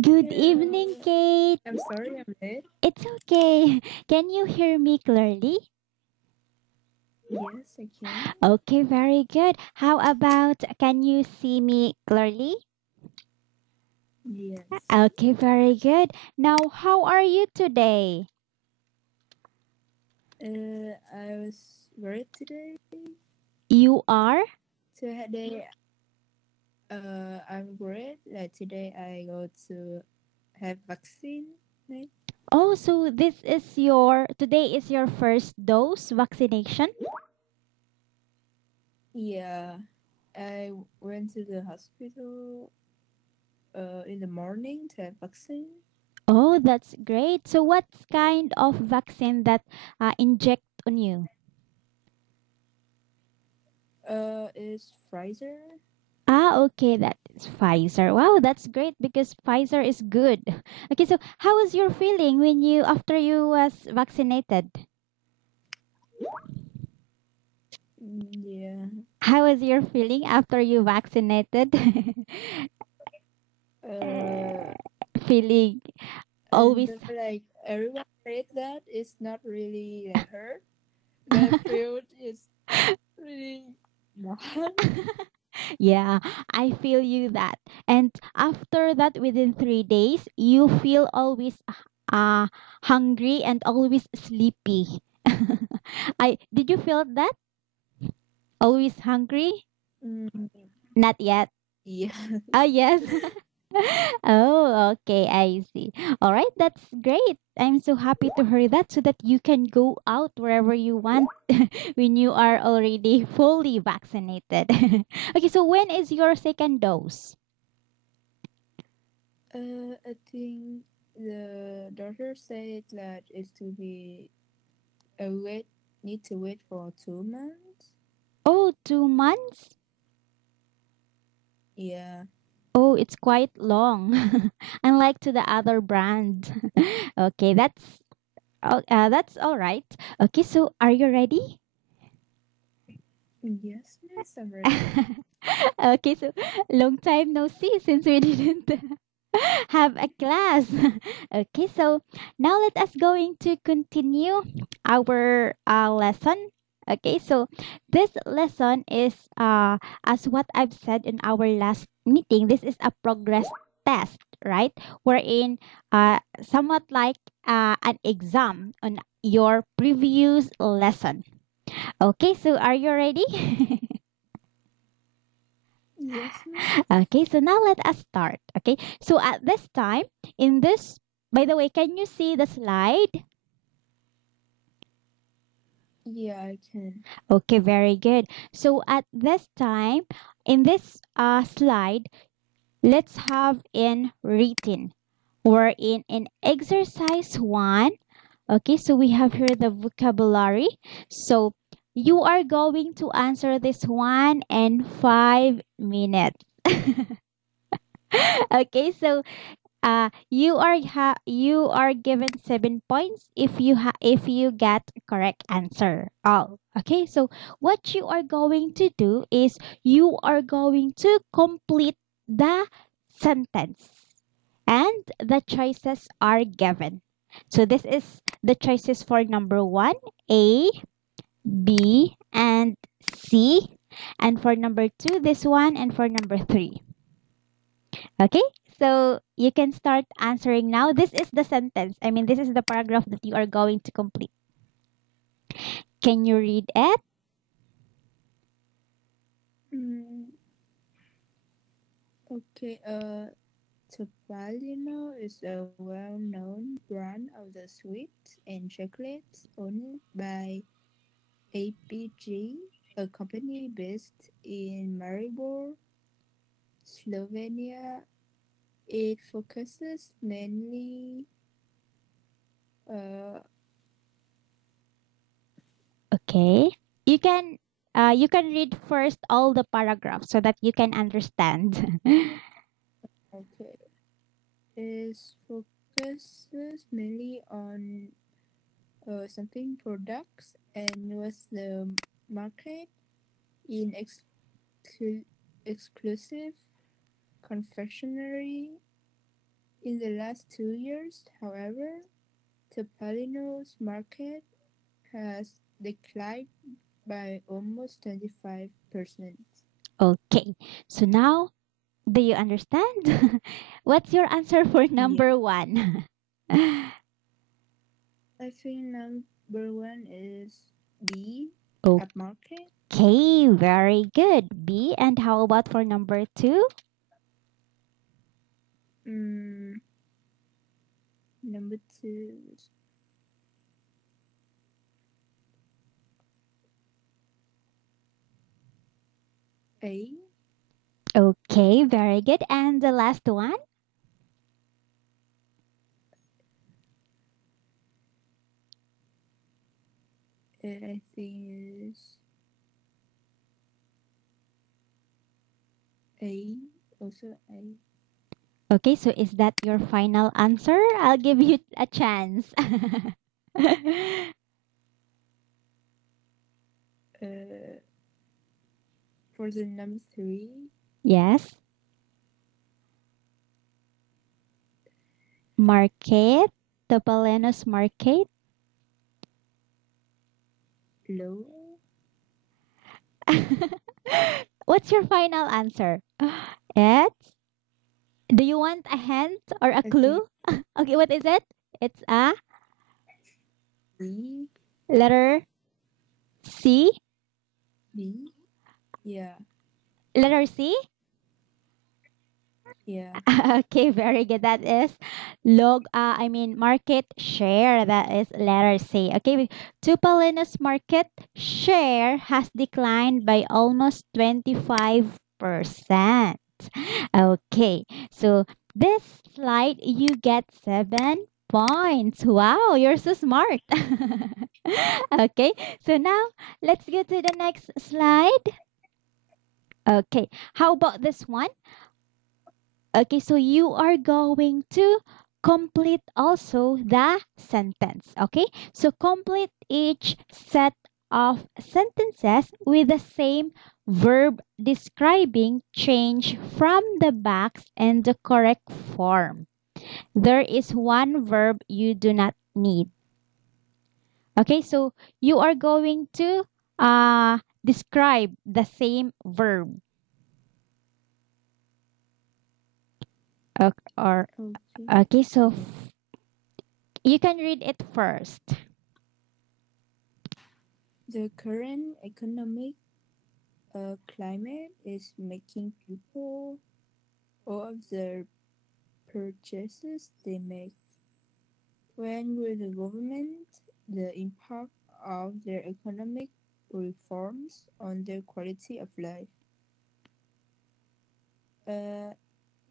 Good evening, Hello. Kate. I'm sorry I'm late. It's okay. Can you hear me clearly? Yes, I can. Okay, very good. How about can you see me clearly? Yes. Okay, very good. Now, how are you today? I was worried today. You are? Today, I'm worried. Like today, I go to have vaccine. Right? Oh, so today is your first dose vaccination? Yeah, I went to the hospital. In the morning to have vaccine. Oh, that's great. So what kind of vaccine that inject on you? Is Pfizer. Ah, okay, that is Pfizer. Wow, that's great because Pfizer is good. Okay, so how was your feeling when you after you was vaccinated? Yeah. How was your feeling after you vaccinated? Uh, Feeling I always know like everyone said that it's not really like hurt. But I feel it's really not. Yeah, I feel you that. And after that within 3 days, you feel always uh hungry and always sleepy. I did you feel that? Always hungry? Mm, Not yet. yeah. Oh, yes. Oh, okay. I see. All right. That's great. I'm so happy to hear that so that you can go out wherever you want when you are already fully vaccinated. Okay. So, when is your second dose? I think the doctor said that it's to be a wait need to wait for 2 months. Oh, 2 months? Yeah. Oh, it's quite long, unlike to the other brand. Okay. That's all right. Okay. So, are you ready? Yes, miss, I'm ready. Okay, so long time no see since we didn't have a class. Okay, so now let us going to continue our lesson. Okay, so this lesson is as what I've said in our last meeting, this is a progress test, right? Wherein somewhat like an exam on your previous lesson. Okay, so are you ready? Yes, miss. Okay, so now let us start. Okay, so at this time, in this, by the way, can you see the slide? Yeah, I can. Okay, very good. So at this time, in this slide, let's have in written. We're in exercise one. Okay, so we have here the vocabulary. So you are going to answer this one in 5 minutes. Okay, so you are given 7 points if you get correct answer all. Okay, so what you are going to do is you are going to complete the sentence and the choices are given. So this is the choices for number one, A, B, and C, and for number two this one, and for number three. Okay, so you can start answering now. This is the sentence. I mean, this is the paragraph that you are going to complete. Can you read it? Mm, okay. Topolino is a well-known brand of the sweets and chocolates owned by APG, a company based in Maribor, Slovenia. It focuses mainly uh, Okay. You can you can read first all the paragraphs so that you can understand. okay, is focuses mainly on something products and was the market in exclusive confectionery. In the last 2 years, however, Topalino's market has declined by almost 25%. Okay. So now, do you understand? What's your answer for Yeah, number one? I think number one is B, upmarket. Okay, very good. B. And how about for number two? Mm, number two is A. Okay, very good. And the last one? I think is A, also A. Okay, so is that your final answer? I'll give you a chance. Uh, for the number three, Yes. Market. Topalenos Market. low. What's your final answer? It's. Do you want a hint or a I think clue? Okay, what is it? It's a B, letter C. B. Yeah, Letter C? yeah. Okay, very good. That is market share. That is letter C. Okay, Tupalinas market share has declined by almost 25%. Okay, so this slide you get 7 points. Wow, you're so smart. Okay, so now let's go to the next slide. Okay, how about this one? Okay, so you are going to complete also the sentence. Okay, so complete each set of sentences with the same verb describing change from the box and the correct form. There is one verb you do not need. Okay, so you are going to describe the same verb. Or Okay. okay, so you can read it first. The current economic climate is making people all of the purchases they make. When will the government the impact of their economic reforms on their quality of life? Uh,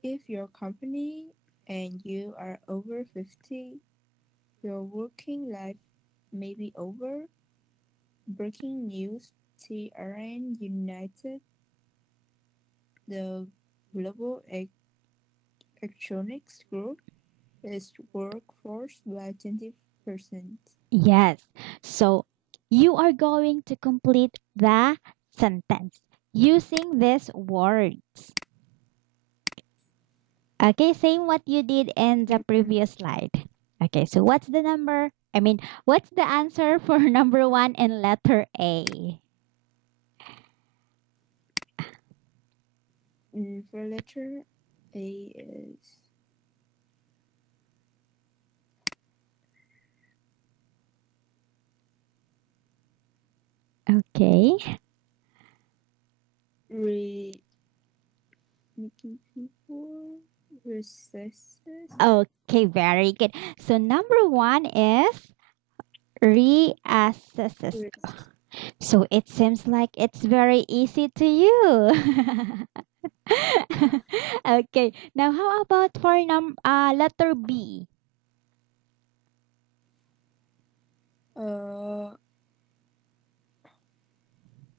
if your company and you are over 50, your working life may be over. Breaking news: TRN United, the global electronics group, is workforce by 20%. Yes. So you are going to complete the sentence using these words. Okay, same what you did in the previous slide. Okay, so what's the number? What's the answer for number one in letter A? For letter A is Okay. re making people recesses. Okay, very good. So number one is reassesses. So it seems like it's very easy to you. Okay. Now how about for letter B? Uh,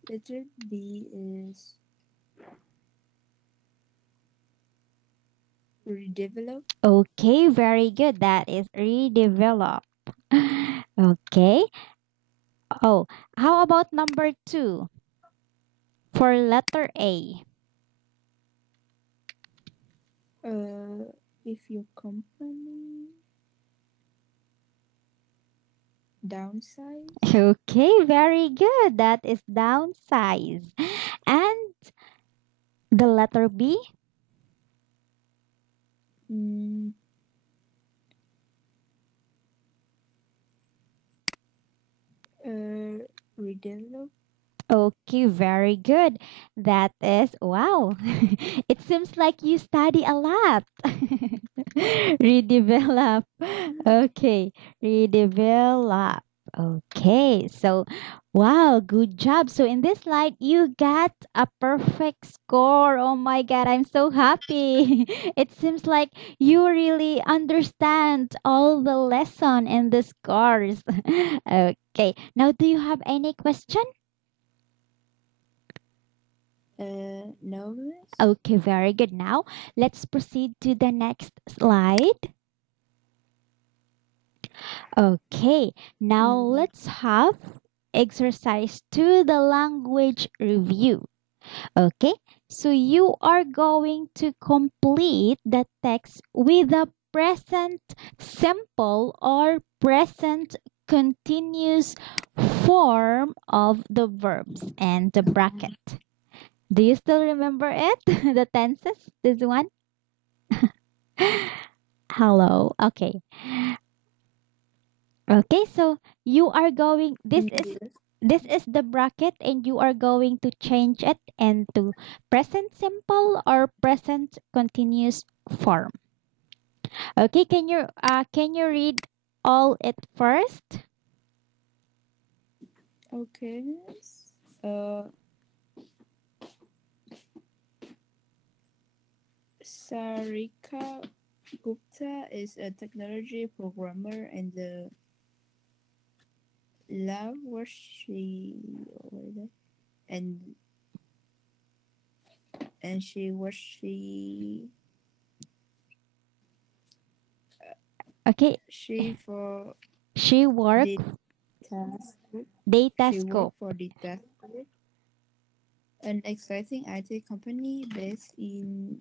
letter B is redevelop. Okay, very good. That is redevelop. Okay. Oh, how about number two for letter A? If your company downsize. Okay, very good. That is downsize. And the letter B. Mm, Redevelop. Okay, very good. That is wow. It seems like you study a lot. Redevelop. Okay, redevelop. Okay, so wow, good job. So in this slide, you got a perfect score. Oh my God, I'm so happy. It seems like you really understand all the lesson and the scores. Okay, now do you have any question? No, miss. Okay, very good. Now, let's proceed to the next slide. Okay, now Mm, let's have exercise to the language review. Okay, so you are going to complete the text with the present simple or present continuous form of the verbs and the bracket. Do you still remember it? The tenses? This one? Hello. Okay. Okay, so you are going yes. this is the bracket and you are going to change it into present simple or present continuous form. Okay, can you read all it first? Okay, miss. Sarika Gupta is a technology programmer in the lab where and and Okay, she for she work the task data she scope worked for the task group, an exciting IT company based in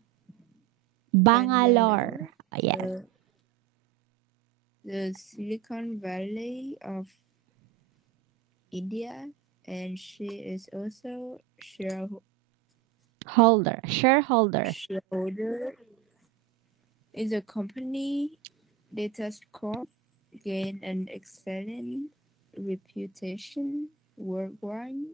Bangalore. Bangalore, Yes. the Silicon Valley of India, and she is also Shareholder. shareholder in the company. Datascope gained an excellent reputation worldwide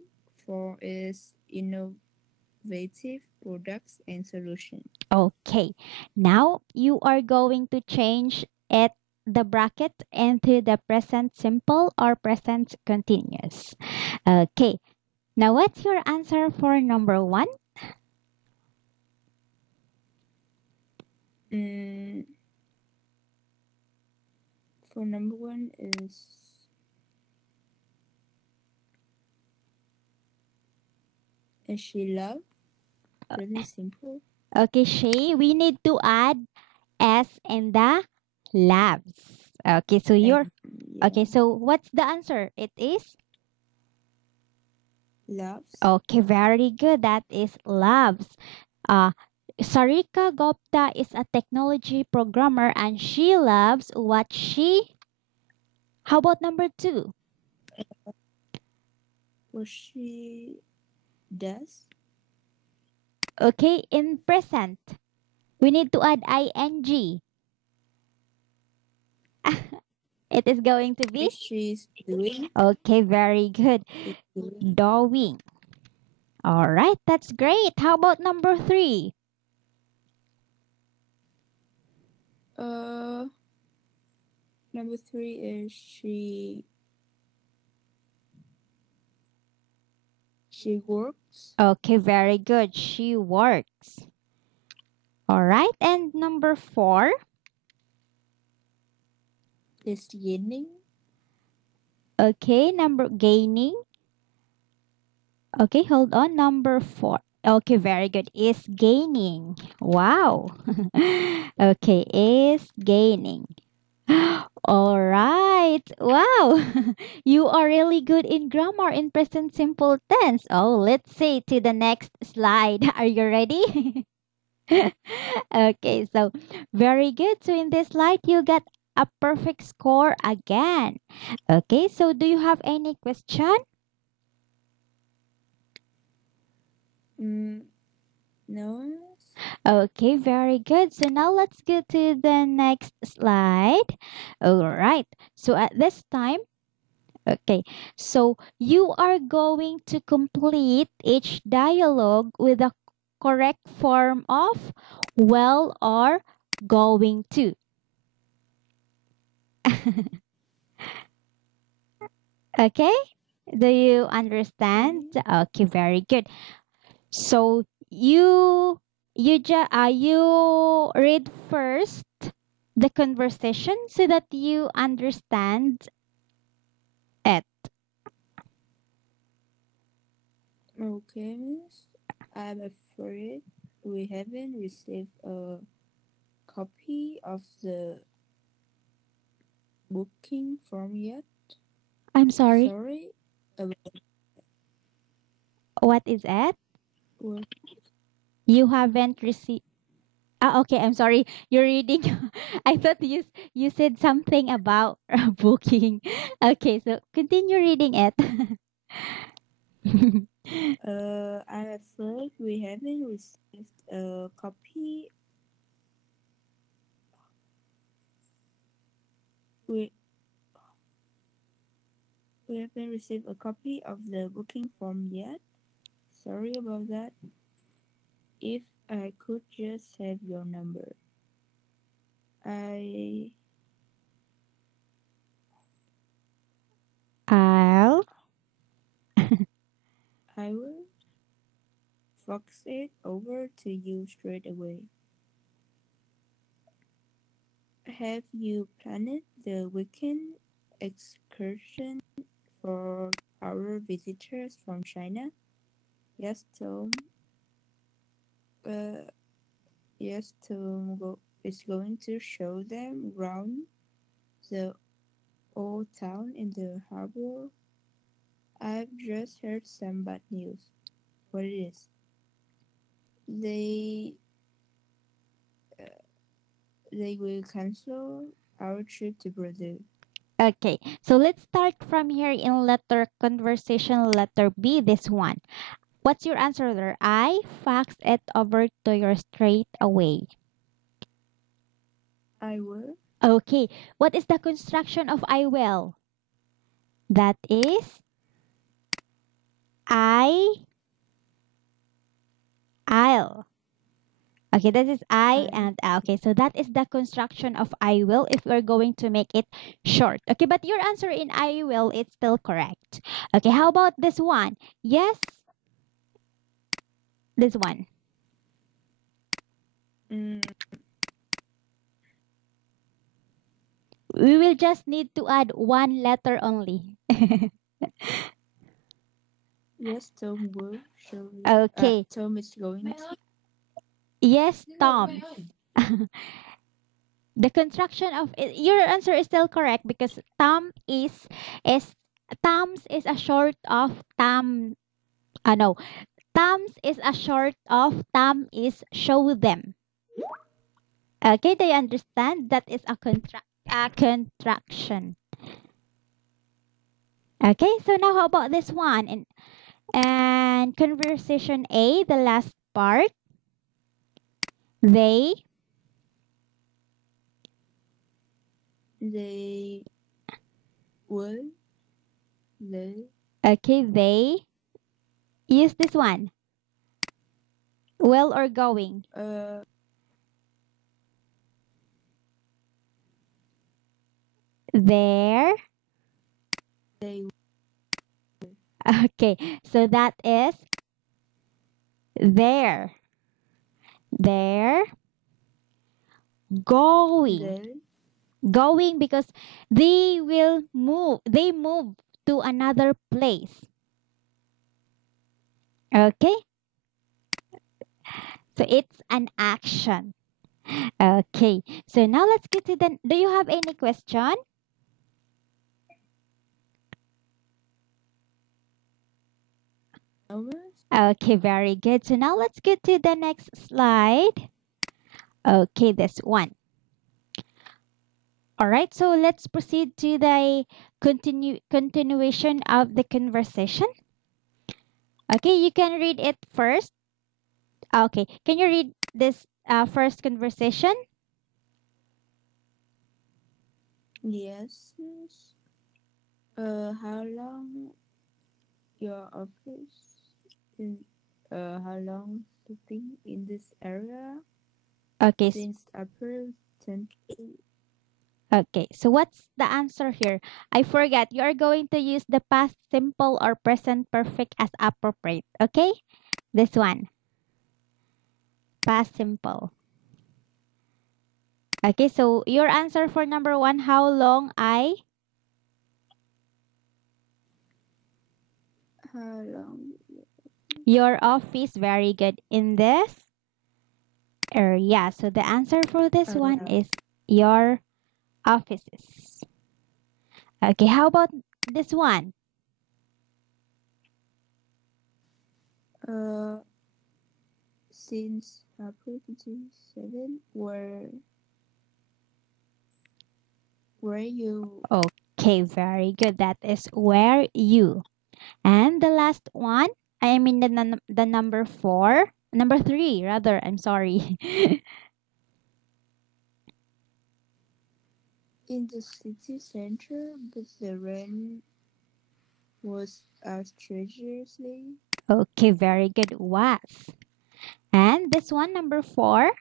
for its innovative products and solutions. Okay. Now you are going to change it the bracket into the present simple or present continuous. Okay. Now what's your answer for number 1? Mm, for number one is she love? Present simple. Okay, Shay, we need to add S in the labs. Okay, so And you're okay, yeah, so what's the answer? It is loves. okay, very good. That is labs. Uh Sarika Gupta is a technology programmer and she loves what she. How about number 2? What she does. Okay, in present, we need to add ing. It is going to be What she's doing okay, very good. is doing. Drawing. All right, that's great. How about number 3? Uh, Number three is she works. Okay, very good. She works. All right, and number 4. Is gaining. Okay, number gaining. Okay, hold on. Number 4. Okay, very good. Is gaining. Wow. Okay, is gaining. All right. Wow. You are really good in grammar in present simple tense. Oh, let's say to the next slide. Are you ready? Okay, so very good. So in this slide, you get a perfect score again. Okay, so do you have any question? Mm, no, miss. Okay, very good. So now let's go to the next slide. All right. So at this time, okay, so you are going to complete each dialogue with the correct form of well or going to. Okay? Do you understand? Mm-hmm. Okay, very good. So you read first the conversation so that you understand it. Okay, miss. I'm afraid we haven't received a copy of the booking form yet. I'm sorry. Sorry about What is it? what. You haven't received. Ah, okay. I'm sorry. You're reading. I thought you said something about booking. Okay, so continue reading it. I'm afraid we haven't received a copy. We we haven't received a copy of the booking form yet. Sorry about that. If I could just have your number, I I'll. I will fax it over to you straight away. Have you planned the weekend excursion for our visitors from China? Yes, Tom. Uh, yes, is going to show them around the old town in the harbor. I've just heard some bad news. What it is? They they will cancel our trip to Brazil. Okay, so let's start from here in letter conversation letter B, this one. What's your answer there? I fax it over to you straight away. I will. Okay, what is the construction of I will? That is I, I'll. Okay, that is I I and I. Okay, so that is the construction of I will if we're going to make it short. Okay, but your answer in I will is still correct. Okay, how about this one? Yes, this one. mm, We will just need to add one letter only. yes, Tom will show you. Okay, Tom is going to. yes, Tom's. The construction of your answer is still correct because is Tom's is a short of Tom. No, Tom's is a short of Tom is show them. Okay, do you understand? That is a contraction. Okay, so now how about this one? And conversation A, the last part, they, They will. They okay, they use this one. Well or going. uh There. they Okay, so that is there. They're going. they Going because they will move. They move to another place. Okay, so it's an action. Okay, so now let's get to the. Do you have any question? hours. Okay, very good. So now let's get to the next slide. Okay, this one. All right, so let's proceed to the continuation of the conversation. Okay, you can read it first. Okay, can you read this first conversation? Yes. Yes. How long your office in how long sleeping in this area Okay, since April 20. okay. So what's the answer here? I forgot. You are going to use the past simple or present perfect as appropriate. Okay, this one, past simple. Okay, so your answer for number one, how long I How long? your office, very good in this area. So the answer for this one Uh, is your offices. Okay, how about this one? uh, since April 27, where you Okay, very good. That is where you. And the last one, I mean the number four, number three rather. I'm sorry. in the city center, but the rent was outrageously. Okay, very good. Was. And this one, number four.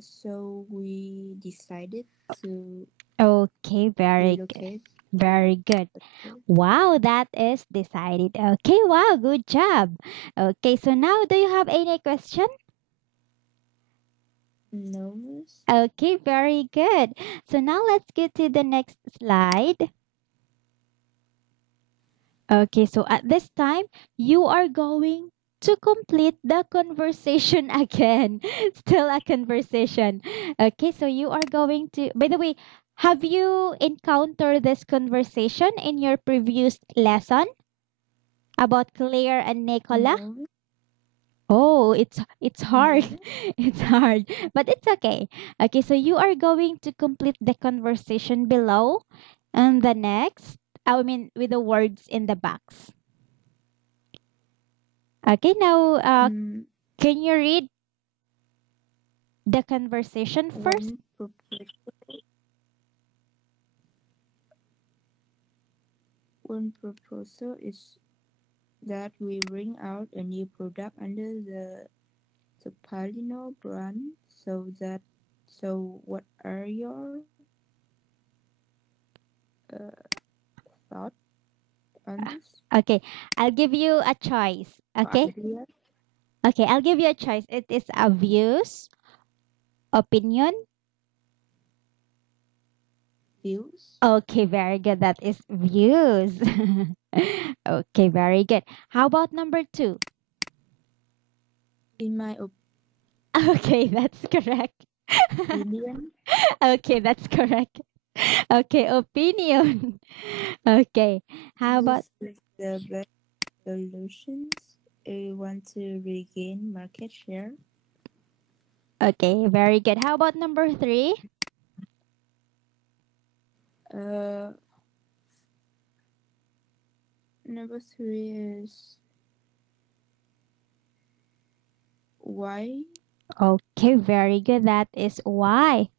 So we decided to Okay, very good. relocate. Very good. Okay. Wow, that is decided. Okay, wow, good job. Okay, so now do you have any question? No, miss. Okay, very good. So now let's get to the next slide. Okay, so at this time, you are going to complete the conversation again. Still a conversation. Okay, so you are going to, by the way, have you encountered this conversation in your previous lesson about Claire and Nicola? No, Oh, it's hard. no. It's hard, but it's okay. Okay, so you are going to complete the conversation below and the next, I mean with the words in the box. Okay, now Mm, can you read the conversation first? one proposal. One proposal is that we bring out a new product under the Topalino brand. So what are your uh, thoughts on this Okay, I'll give you a choice. Okay, idea? okay, I'll give you a choice. It is a views, opinion. Views? Okay, very good. That is views. Okay, very good. How about number two? In my Okay, that's correct. opinion, Okay, that's correct. Okay, opinion. Okay, how about this is the best solutions. We want to regain market share. okay, very good. How about number three? Uh, Number three is why Okay, very good. That is why.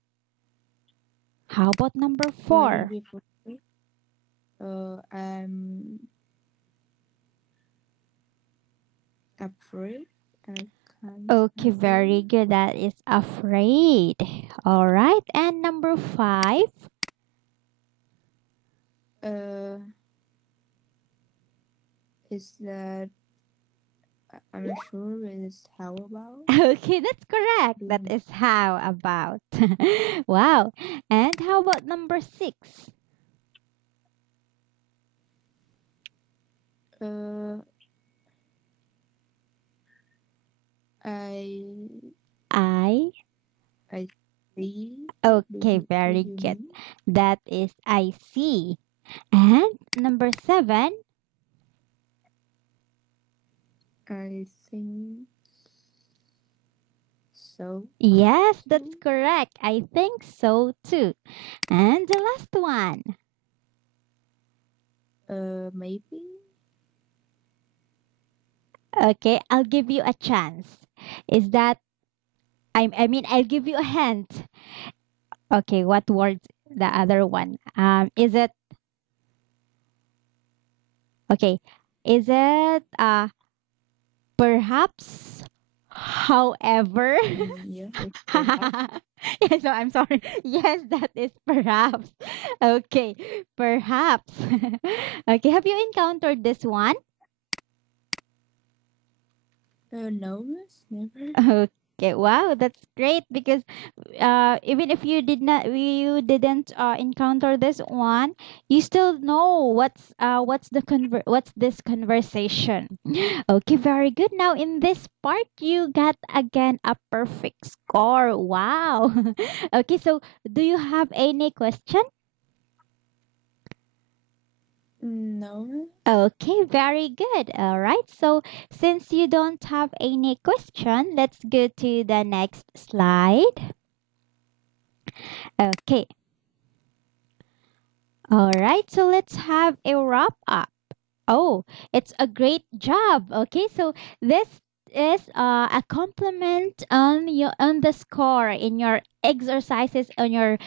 How about number why did four? we forget? I'm afraid I can't Okay, handle. very good. That is afraid. All right, and number five. Uh, is that I'm not sure is how about Okay, that's correct. That being is how about. Wow. And how about number six? uh I I. I see Okay, what very do you good. mean? That is I see. And number seven. I think so Yes, that's too. correct. I think so too. And the last one. Maybe. Okay, I'll give you a chance. Is that I mean I'll give you a hint. Okay, what word the other one? Is it okay? Is it perhaps however? Yeah, it's perhaps. Yes, no, I'm sorry. Yes, that is perhaps. Okay, perhaps. Okay, have you encountered this one? No, miss, never. Okay, wow, that's great because even if you didn't encounter this one, you still know what's this conversation. Okay, very good. Now in this part, you got again a perfect score. Wow. Okay, so do you have any question? No, miss. Okay, very good. All right. So, since you don't have any question, let's go to the next slide. Okay. All right. So, let's have a wrap up. Oh, it's a great job. Okay, so this is a compliment on your on the score in your exercises on your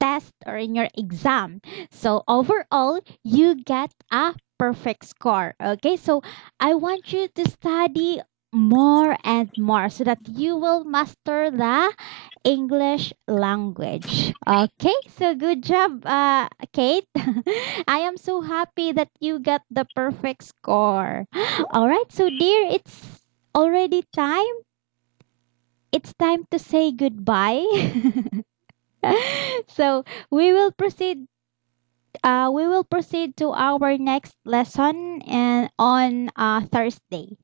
test or in your exam. So overall, you get a perfect score. Okay, so I want you to study more and more so that you will master the English language. Okay, so good job, Kate. I am so happy that you got the perfect score. All right, so dear, it's already time. It's time to say goodbye. So we will proceed to our next lesson and on Thursday.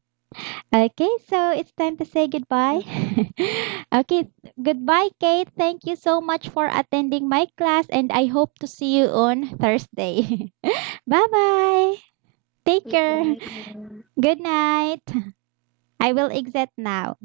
Okay, so it's time to say goodbye. Okay. Okay, goodbye, Kate. Thank you so much for attending my class, and I hope to see you on Thursday. Bye bye. Take care. Goodbye. Good night. I will exit now.